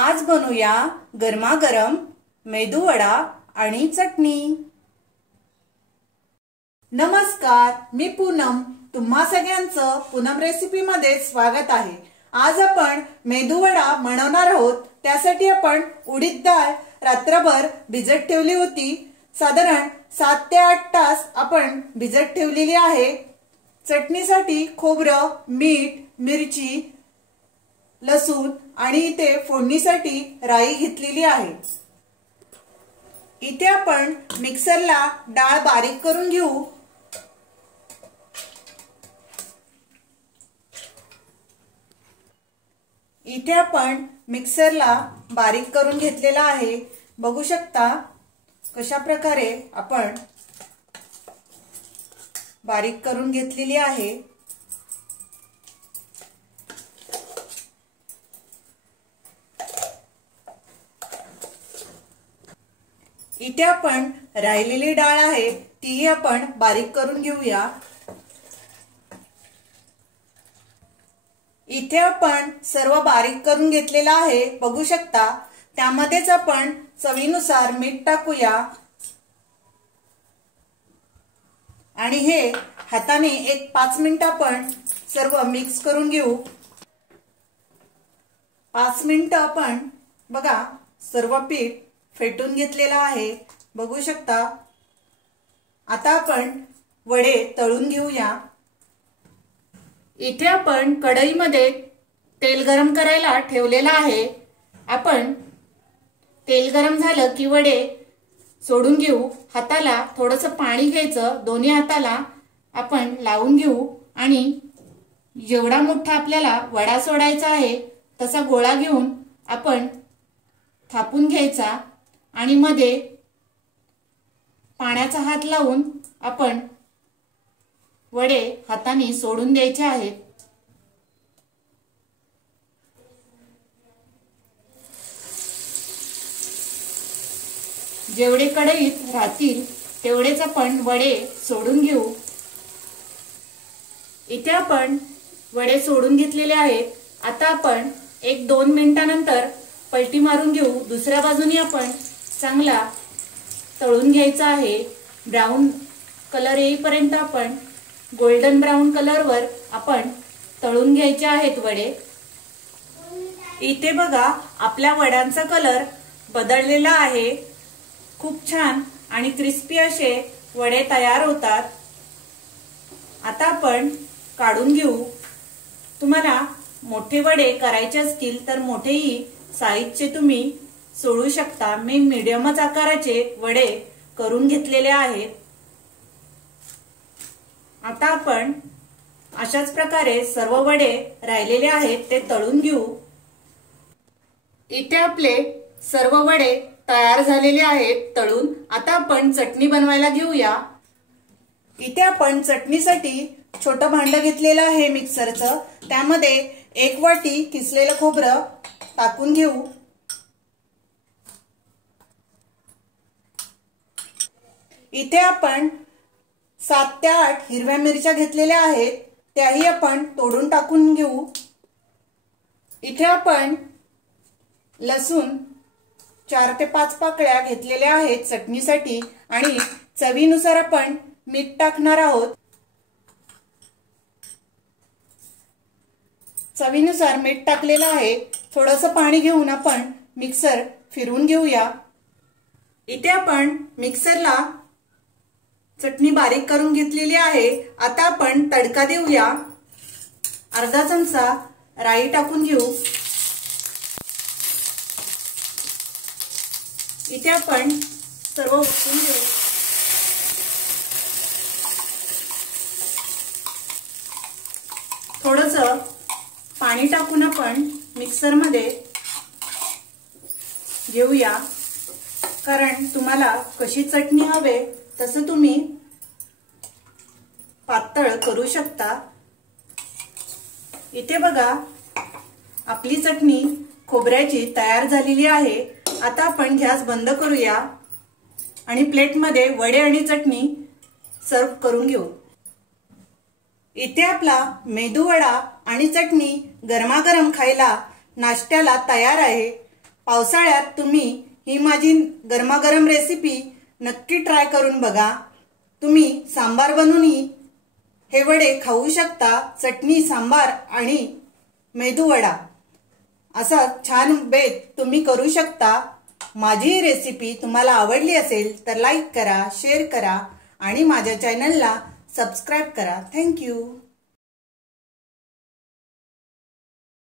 आज बनवूया गरमागरम मेदूवडा आणि चटणी। नमस्कार, मी पूनम। तुम्हा सगळ्यांचं पूनम रेसिपी मध्ये स्वागत आहे। आज आपण मेदूवडा बनवणार आहोत। त्यासाठी आपण उडीद डाळ रात्रभर भिजत ठेवली होती। साधारण 7 ते 8 तास आपण भिजत ठेवलेली आहे। चटणीसाठी खोबरं, मीठ, मिरची, लसूण आणि इथे फोडणीसाठी राई घेतलेली आहे। इथे आपण मिक्सरला डाळ बारीक करून घेऊ। इथे आपण मिक्सरला बारीक करून घेतलेला आहे। बघू शकता कशा प्रकारे आपण बारीक करून घेतलेली आहे। इथे आपण राहिलेली डाळ आहे ती आपण बारीक करून घेऊया। इथे आपण सर्व बारीक करून घेतलेला आहे। बघू शकता त्यामध्येच आपण चवीनुसार मीठ टाकूया आणि हे हाताने एक 5 मिनिट आपण सर्व मिक्स करून घेऊ। 5 मिनिट आपण बघा सर्व पीठ फेटून घेतलेला आहे। बघू शकता। आता आपण वडे तळून घेऊया। इथे आपण कढईमध्ये तेल गरम करायला ठेवलेला आहे। आपण तेल गरम झालं की वडे सोडून घेऊ। हाताला थोडंसं पाणी घ्यायचं, दोन्ही हाताला आपण लावून घेऊ आणि जेवढा मोठा आपल्याला वडा सोडायचा आहे तसा गोळा घेऊन आपण थापून घ्यायचा आणि मध्ये पाण्याचा हात लावून आपण वडे हाताने सोडून द्यायचे आहेत। जेवढे कढईत राहतील तेवढेच आपण वडे सोडून घेऊ। इथे आपण वडे सोडून घेतलेले आहेत। आता आपण 1-2 मिनिटांनंतर पलटी मारून घेऊ। दुसऱ्या बाजूने आपण चांगला तळून घ्यायचा आहे। ब्राऊन कलर येईपर्यंत आपण गोल्डन ब्राऊन कलरवर आपण तळून घ्यायचे आहेत वडे। इथे बघा आपल्या वड्यांचा कलर बदललेला आहे। खूप छान आणि क्रिस्पी असे वडे तयार होतात। आता आपण काढून घेऊ। तुम्हाला मोठे वडे करायचे असतील तर मोठेही साईजचे तुम्ही सोडू शकता। मी मीडियमच आकाराचे वडे करून घेतलेले आहेत। आता आपण अशाच प्रकारे सर्व वडे राहिलेले आहेत ते तळून घेऊ। इथे आपले सर्व वडे तयार झालेले आहेत तळून। आता आपण चटणी बनवायला घेऊया। इथे आपण चटणीसाठी छोटं भांड घेतलेलं आहे मिक्सरचं। त्यामध्ये 1 वाटी किसलेलं खोबरं टाकून घेऊ। इथे आपण 7 ते 8 हिरव्या मिरच्या घेतलेल्या आहेत, त्याही आपण तोडून टाकून घेऊ। इथे आपण लसूण 4 ते 5 पाकळ्या घेतलेल्या आहेत चटणीसाठी आणि चवीनुसार आपण मीठ टाकणार आहोत। चवीनुसार मीठ टाकलेलं आहे। थोडंसं पाणी घेऊन आपण मिक्सर फिरवून घेऊया। इथे आपण मिक्सरला चटणी बारीक करून घेतलेली आहे। आता आपण तडका देऊया। अर्धा चमचा राई टाकून घेऊ। इथे आपण सर्व उकळून घेऊ। थोडंसं पाणी टाकून आपण मिक्सरमध्ये घेऊया। कारण तुम्हाला कशी चटणी हवे तसं तुम्ही पातळ करू शकता। इथे बघा आपली चटणी खोबऱ्याची तयार झालेली आहे। आता आपण गॅस बंद करूया आणि प्लेटमध्ये वडे आणि चटणी सर्व करून घेऊ। इथे आपला मेदूवडा आणि चटणी गरमागरम खायला नाश्त्याला तयार आहे। पावसाळ्यात तुम्ही ही माझी गरमागरम रेसिपी नक्की ट्राय करून बघा। तुम्ही सांबार बनवूनही हे वडे खाऊ शकता। चटणी, सांबार आणि मेदू वडा असा छान बेत तुम्ही करू शकता। माझी ही रेसिपी तुम्हाला आवडली असेल तर लाईक करा, शेअर करा आणि माझ्या चॅनलला सबस्क्राइब करा। थँक्यू।